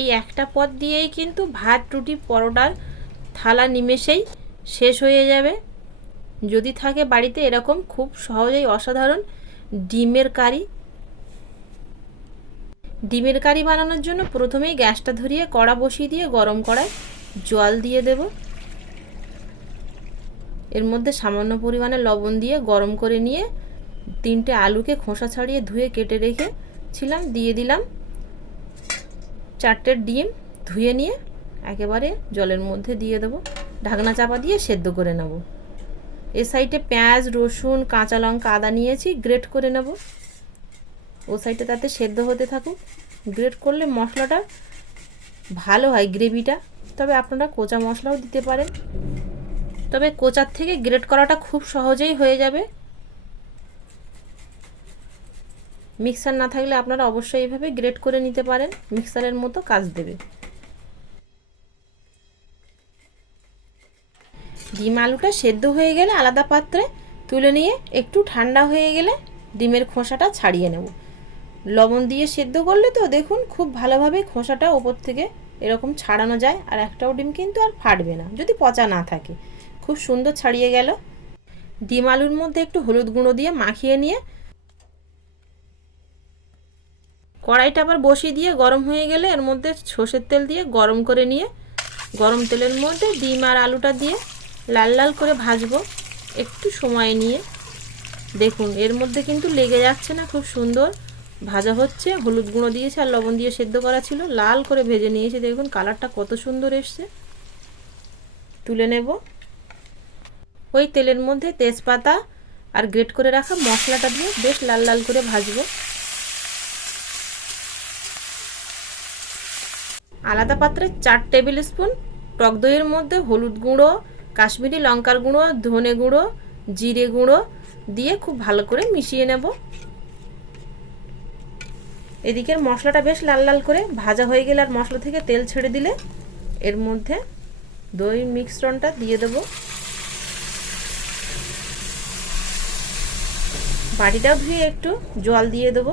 এই একটা পদ দিয়েই কিন্তু ভাত, রুটি, পরোটার থালা নিমেষেই শেষ হয়ে যাবে। যদি থাকে বাড়িতে এরকম খুব সহজেই অসাধারণ ডিমের কারি। ডিমের কারি বানানোর জন্য প্রথমেই গ্যাসটা ধরিয়ে কড়া বসিয়ে দিয়ে গরম কড়ায় জল দিয়ে দেব। এর মধ্যে সামান্য পরিমাণে লবণ দিয়ে গরম করে নিয়ে 3টে আলুকে খোসা ছাড়িয়ে ধুয়ে কেটে রেখেছিলাম দিয়ে দিলাম। 4টে ডিম ধুয়ে নিয়ে একেবারে জলের মধ্যে দিয়ে দেবো। ঢাকনা চাপা দিয়ে সেদ্ধ করে নেব। এ সাইডে পেঁয়াজ, রসুন, কাঁচা লঙ্কা, আদা নিয়েছি, গ্রেট করে নেব। ও সাইডে তাতে সেদ্ধ হতে থাকুক। গ্রেট করলে মশলাটা ভালো হয়, গ্রেভিটা। তবে আপনারা কোঁচা মশলাও দিতে পারেন, তবে কোঁচার থেকে গ্রেট করাটা খুব সহজেই হয়ে যাবে। মিক্সার না থাকলে আপনারা অবশ্যই এইভাবে গ্রেট করে নিতে পারেন, মিক্সারের মতো কাজ দেবে। ডিম আলুটা সেদ্ধ হয়ে গেলে আলাদা পাত্রে তুলে নিয়ে একটু ঠান্ডা হয়ে গেলে ডিমের খোসাটা ছাড়িয়ে নেব। লবণ দিয়ে সেদ্ধ করলে তো দেখুন খুব ভালোভাবে খোসাটা ওপর থেকে এরকম ছাড়ানো যায়, আর একটাও ডিম কিন্তু আর ফাটবে না যদি পচা না থাকে। খুব সুন্দর ছাড়িয়ে গেল। ডিম আলুর মধ্যে একটু হলুদ গুঁড়ো দিয়ে মাখিয়ে নিয়ে কড়াইটা আবার বসিয়ে দিয়ে গরম হয়ে গেলে এর মধ্যে সর্ষের তেল দিয়ে গরম করে নিয়ে গরম তেলের মধ্যে ডিম আর আলুটা দিয়ে লাল লাল করে ভাজবো একটু সময় নিয়ে। দেখুন এর মধ্যে কিন্তু লেগে যাচ্ছে না, খুব সুন্দর ভাজা হচ্ছে। হলুদ গুঁড়ো দিয়েছে আর লবণ দিয়ে সেদ্ধ করা ছিল, লাল করে ভেজে নিয়েছে। দেখুন কালারটা কত সুন্দর এসছে। তুলে নেব। ওই তেলের মধ্যে তেজপাতা আর গ্রেট করে রাখা মশলাটা দিয়ে বেশ লাল লাল করে ভাজবো। আলাদা পাত্রে 4 টেবিল স্পুন টক দইয়ের মধ্যে হলুদ গুঁড়ো, কাশ্মীরি লঙ্কার গুঁড়ো, ধনে গুঁড়ো, জিরে গুঁড়ো দিয়ে খুব ভালো করে মিশিয়ে নেব। এদিকের মশলাটা বেশ লাল লাল করে ভাজা হয়ে গেলে আর মশলা থেকে তেল ছেড়ে দিলে এর মধ্যে দই মিশ্রণটা দিয়ে দেব। বাটিটাও ধুয়ে একটু জল দিয়ে দেব।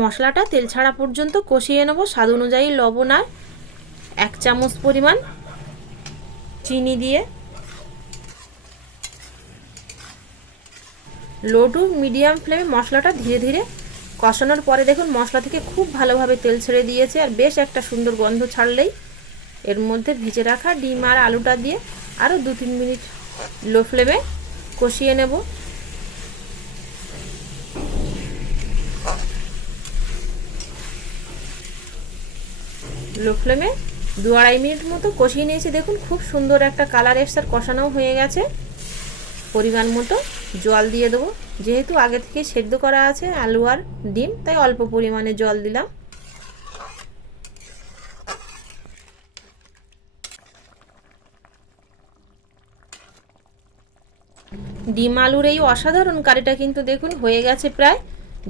মশলাটা তেল ছাড়া পর্যন্ত কষিয়ে নেব। স্বাদ অনুযায়ী লবণ আর 1 চামচ পরিমাণ চিনি দিয়ে লো টু মিডিয়াম ফ্লেমে মশলাটা ধীরে ধীরে কষানোর পরে দেখুন মশলা থেকে খুব ভালোভাবে তেল ছেড়ে দিয়েছে আর বেশ একটা সুন্দর গন্ধ ছাড়লেই এর মধ্যে ভেজে রাখা ডিম আর আলুটা দিয়ে আরও 2-3 মিনিট লো ফ্লেমে কষিয়ে নেব। লো ফ্লেমে 2-2.5 মিনিট মতো কষিয়ে নিয়েছি। দেখুন খুব সুন্দর একটা কালার এসে কষানোও হয়ে গেছে। পরিমাণ মতো জল দিয়ে দেবো। যেহেতু আগে থেকে সেদ্ধ করা আছে আলু আর ডিম, তাই অল্প পরিমাণে জল দিলাম। ডিম আলুর এই অসাধারণ কারিটা কিন্তু দেখুন হয়ে গেছে প্রায়।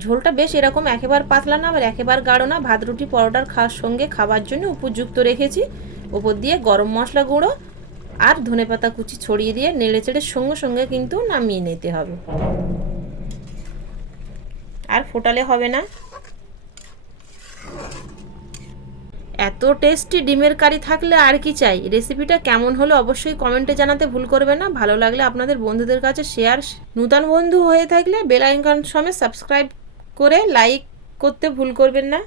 ঝোলটা বেশ এরকম একেবারে পাতলা না আবার একেবারে গাঢ় না, ভাত, রুটি, পরোটার খাওয়ার সঙ্গে খাবার জন্য উপযুক্ত রেখেছি। ওপর দিয়ে গরম মশলা গুঁড়ো আর ধনেপাতা কুচি ছড়িয়ে দিয়ে নেড়েচেড়ে সঙ্গে সঙ্গে কিন্তু নামিয়ে নিতে হবে, আর ফোটালে হবে না। এত টেস্টি ডিমের কারি থাকলে আর কি চাই। রেসিপিটা কেমন হলো অবশ্যই কমেন্টে জানাতে ভুল করবে না। ভালো লাগলে আপনাদের বন্ধুদের কাছে শেয়ার, নতুন বন্ধু হয়ে থাকলে বেল আইকন সমেত সাবস্ক্রাইব করে লাইক করতে ভুল করবেন না।